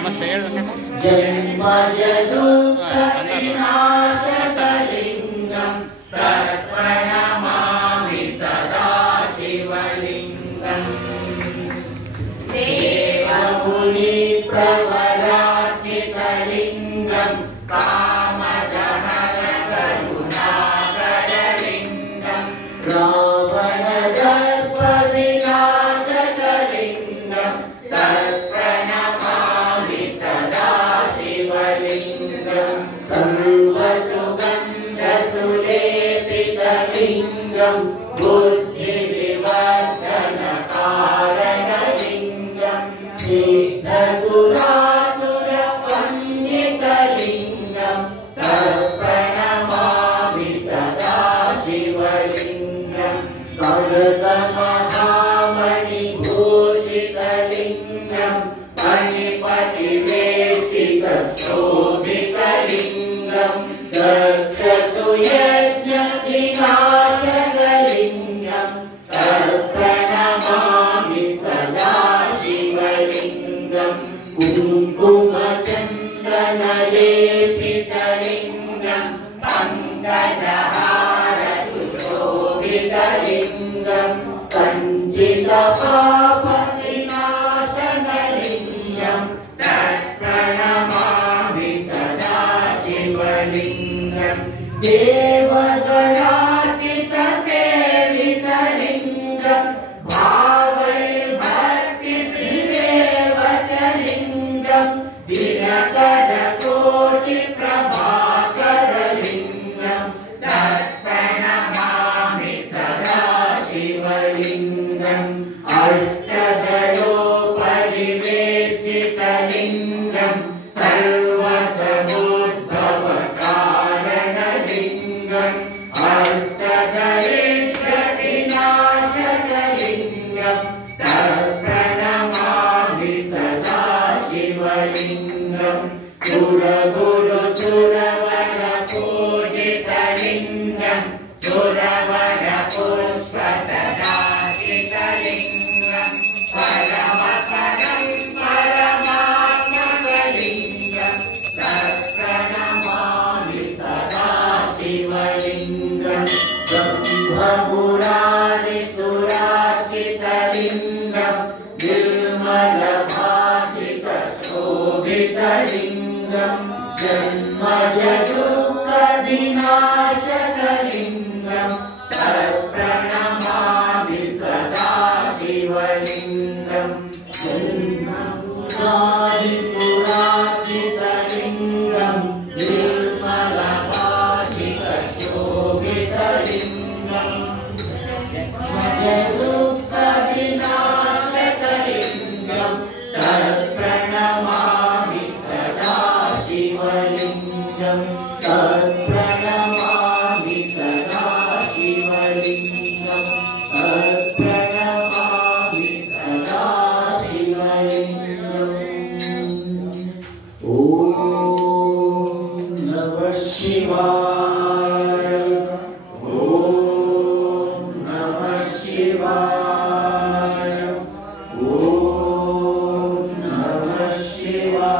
ನಮಸ್ತೆ ಹೇಳಬೇಕು. ಜನ್ಮಜದುಃಖವಿನಾಶಕಲಿಂಗಂ ತತ್ಪ್ರಣಮಾಮಿ ಸದಾ ಶಿವಲಿಂಗಂ. ದೇವಮುನಿ ಪ್ರವರಾಚಿತಲಿಂಗಂ ಕಾಮದಹನ ಕರುಣಾಕರಲಿಂಗಂ ರಾವಣದರ್ಪ ವಿನಾಶಕಲಿಂಗಂ ತತ್ಪ್ರಣಮಾಮಿ ಸದಾ ಶಿವಲಿಂಗಂ. ಸರ್ವಸುಗಂಧಸುಲೇಪಿತಲಿಂಗಂ ಬುದ್ಧಿವಿವರ್ಧನಕಾರಣಲಿಂಗಂ ಸಿದ್ಧಸುರಾಸುರವಂದಿತಲಿಂಗಂ ತತ್ಪ್ರಣಮಾಮಿ ಸದಾ ಶಿವಲಿಂಗಂ. ಕನಕಮಹಾಮಣಿಭೂಷಿತಲಿಂಗಂ ಫಣಿಪತಿವೇಷ್ಟಿತಶೋಭಿತಲಿಂಗಂ ದಕ್ಷಸುಯಜ್ಞವಿನಾಶಕಲಿಂಗಂ ತತ್ಪ್ರಣಮಾಮಿ ಸದಾ ಶಿವಲಿಂಗಂ. ಕುಂಕುಮಚಂದನಲೇಪಿತಲಿಂಗಂ ಪಂಕಜಹಾರ ಸುಶೋಭಿತಲಿಂಗಂ ಸಂಚಿತಪಾಪ ವಿನಾಶಕಲಿಂಗಂ ತತ್ಪ್ರಣಮಾಮಿ ಸದಾ ಶಿವಲಿಂಗಂ. ದೇವಗಣಾರ್ಚಿತಸೇವಿತಲಿಂಗಂ ಭಾವೈರ್ಭಕ್ತಿಪ್ರಿಯೇವಚಲಿಂಗಂ ದಿನಕರಕೋಟಿಪ್ರಭಾಕರಲಿಂಗಂ ತತ್ಪ್ರಣಮಾಮಿ ಸದಾ ಶಿವಲಿಂಗಂ. ಅಷ್ಟದಳೋಪರಿವೇಷ್ಟಿತಲಿಂಗಂ ಸರ್ವಸಮುದ್ಭವಕಾರಣಲಿಂಗಂ ಅಷ್ಟದರಿದ್ರವಿನಾಶಕಲಿಂಗಂ ತತ್ಪ್ರಣಮಾಮಿ ಸದಾ ಶಿವಲಿಂಗಂ. ಸುರಗುರು ಸುರವರ ಪೂಜಿತಲಿಂಗಂ ಸುರವರ ಪುಷ್ಪ ಸದಾಚಿತಲಿಂಗಂ ಪರಮಪರಂ ಪರಮಾತ್ಮಕಲಿಂಗಂ ತತ್ಪ್ರಣಮಾಮಿ ಸದಾ ಶಿವಲಿಂಗಂ. ಬ್ರಹ್ಮಮುರಾರಿಸುರಾರ್ಚಿತಲಿಂಗಂ ನಿರ್ಮಲಭಾಸಿತ ಶೋಭಿತಲಿಂಗಂ ಜನ್ಮಜದುಃಖವಿನಾಶಕಲಿಂಗಂ ತತ್ಪ್ರಣಮಾಮಿ ಸದಾ ಶಿವಲಿಂಗಂ. ಜನ್ಮಮುರಾರಿಸುರಾರ್ಚಿತಲಿಂಗಂ ನಿರ್ಮಲಭಾಸಿತ ಶೋಭಿತಲಿಂಗಂ ಜದುಃಖವಿನಾಶಕಲಿಂಗಂ ತತ್ಪ್ರಣಮಾಮಿ ಸದಾ ಶಿವಲಿಂಗಂ. ತತ್ಪ್ರಣಮಾಮಿ ಸದಾ ಶಿವಲಿಂಗಂ. ತತ್ಪ್ರಣಮಾಮಿ ಸದಾ ಶಿವಲಿಂಗಂ. ಓಂ ನಮಃ ಶಿವಾಯ. ಓಂ ನಮಃ ಶಿವಾಯ. ಓಂ ನಮಃ ಶಿವಾಯ.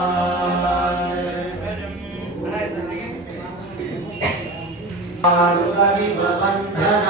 ಕವಿಬಂಧನ